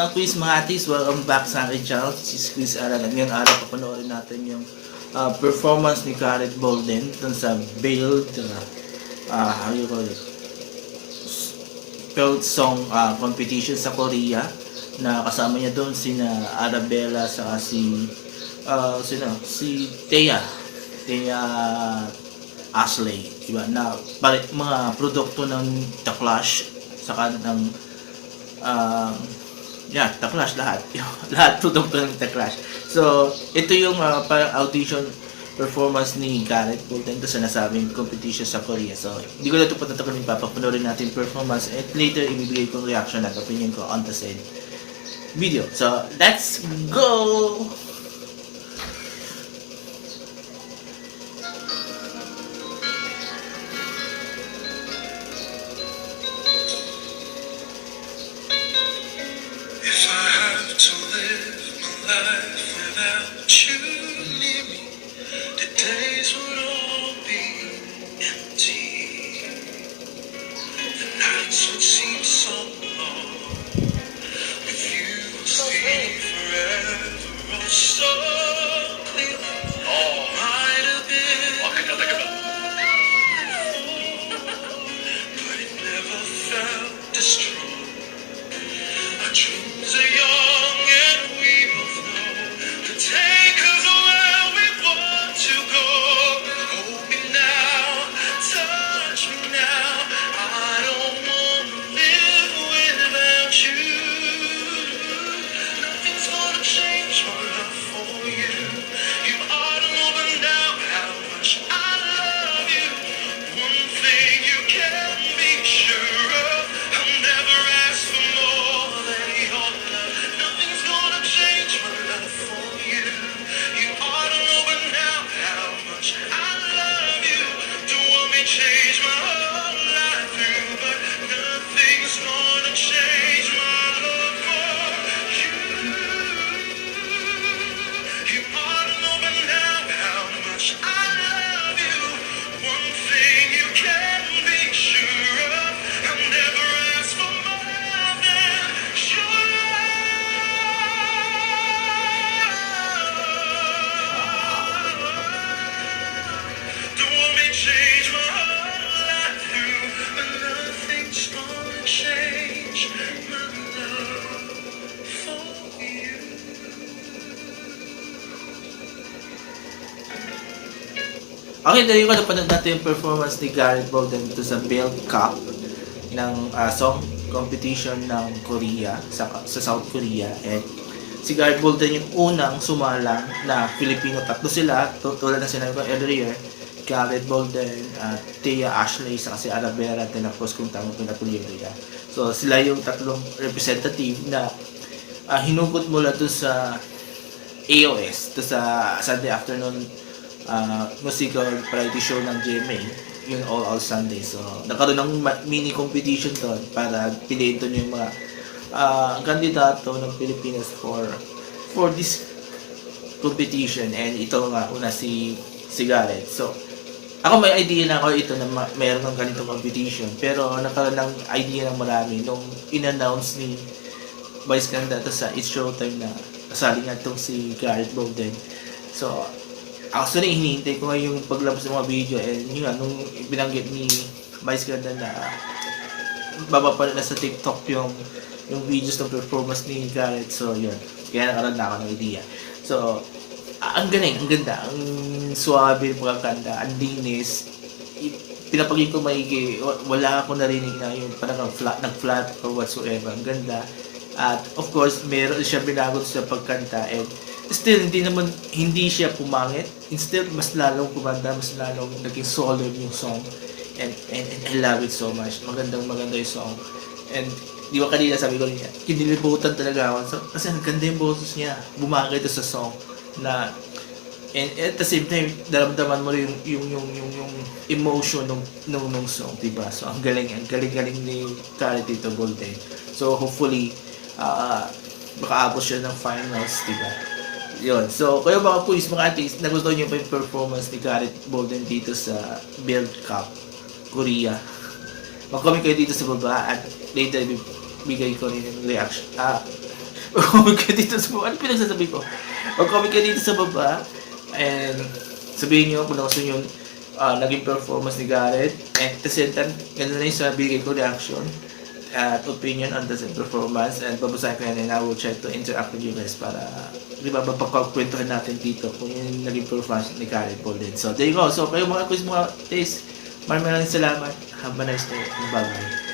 mga quiz, mga atis, welcome back sa akin channel. This is Quiz Aral. At ngayong araw, papanoorin natin yung performance ni Gareth Bolden dun sa Build, how you call it? Build Song competition sa Korea. Na kasama niya doon sina Arabella sa si Thea Ashley, diba? Na mga produkto ng The Clash saka ng The Clash lahat. Lahat produkto ng The Clash. So, ito yung parang audition performance ni Gareth Bolden sa nasabing competition sa Korea. So, hindi ko na ito patatagalin pa. Papanoorin natin performance at later ibibigay kong reaction at opinion ko on the said video. So, let's go! If I have to live my life without you near me, the days would all be empty. The nights would seem so long. With you, I'll see forever oh so clearly. Might have been but it never felt as strong. Our dreams are young and we both know to take us where we want to go. Hold me now, touch me now. I don't want to live without you. Nothing's gonna change my love for you. You ought to know by now how much I love you. One thing you can be sure of, I'll never ask for more than your love. Nothing's gonna change my love for you. You ought to know by now how much I love you. Don't want me to change my whole life through, but nothing's gonna change my love for you. You ought to know by now how much I love you. One thing you can be sure of, I'll never ask for more than your love. Don't want me to change my whole life through, but nothing's gonna change my love for you. Okay, dahil ko napanood natin yung performance ni Gareth Bolden dito sa Build Cup ng song competition ng Korea sa South Korea. And si Gareth Bolden yung unang sumalang na Filipino. Tatlo sila, tulad na sinabi ko earlier, Gareth Bolden, Thea Ashley, saka si Arabella, at of course kung tama ko na Pulido. So sila yung tatlong representative na hinugot mula doon sa AOS, to sa Sunday afternoon musical variety show ng GMA, yung All Sunday. So, nagkaroon ng mini competition doon para piliin doon yung mga kandidato ng Pilipinas for this competition. And ito nga, una si Gareth. So, ako may idea na ako ito na mayroon ng ganitong competition. Pero nagkaroon ng idea ng marami nung in-announce ni Vice Ganda sa It's Showtime na kasali nga itong si Gareth Bolden. So, actually, hinihintay ko nga yung paglabas ng mga video, and yun nga, nung binanggit ni Vice Ganda na babapala na sa TikTok yung videos ng performance ni Gareth. So, yun. Kaya nakaroon na ako ng idea. So, ang galing, ang ganda, ang suwabe, pagkakanda, ang linis. Pinapagin ko maigi, wala ako narinig na yung parang nag-flat or whatsoever. Ang ganda. At of course, meron siya binagot sa pagkanta, and still, hindi siya pumangit. Instead, mas lalong kumanda, mas lalong naging solid yung song. And I love it so much. Maganda yung song. And, di ba kanina sabi ko rin niya, kinilibutan talaga ako. So, kasi ang ganda yung boses niya. Bumagay ito sa song. Na, and at the same time, daramdaman mo rin yung emotion nung song, diba? So, ang galing ni Gareth Bolden. So, hopefully, makaabot siya ng finals, diba? Yun. So, kayo mga quiz, mga atis, nagustuhan niyo pa yung performance ni Gareth Bolden dito sa Build Cup, Korea. Mag-comment kayo dito sa baba at later bigay ko rin yung reaction. Mag-comment ka dito sa baba. Ano pinagsasabi ko? Mag-comment ka dito sa baba. And sabihin nyo kung gusto nyo yung naging performance ni Garrett. And at the same time, ganun na yung sa bigay ko reaction at opinion on the performance. And babasahin ko yan and I will try to interact with you guys para di ba mapagkakwentuhan natin dito kung yung naging performance ni Garrett Ball din. So there you go. So kayo mga quiz mga taste. Maraming salamat. Have a nice day. Bye-bye.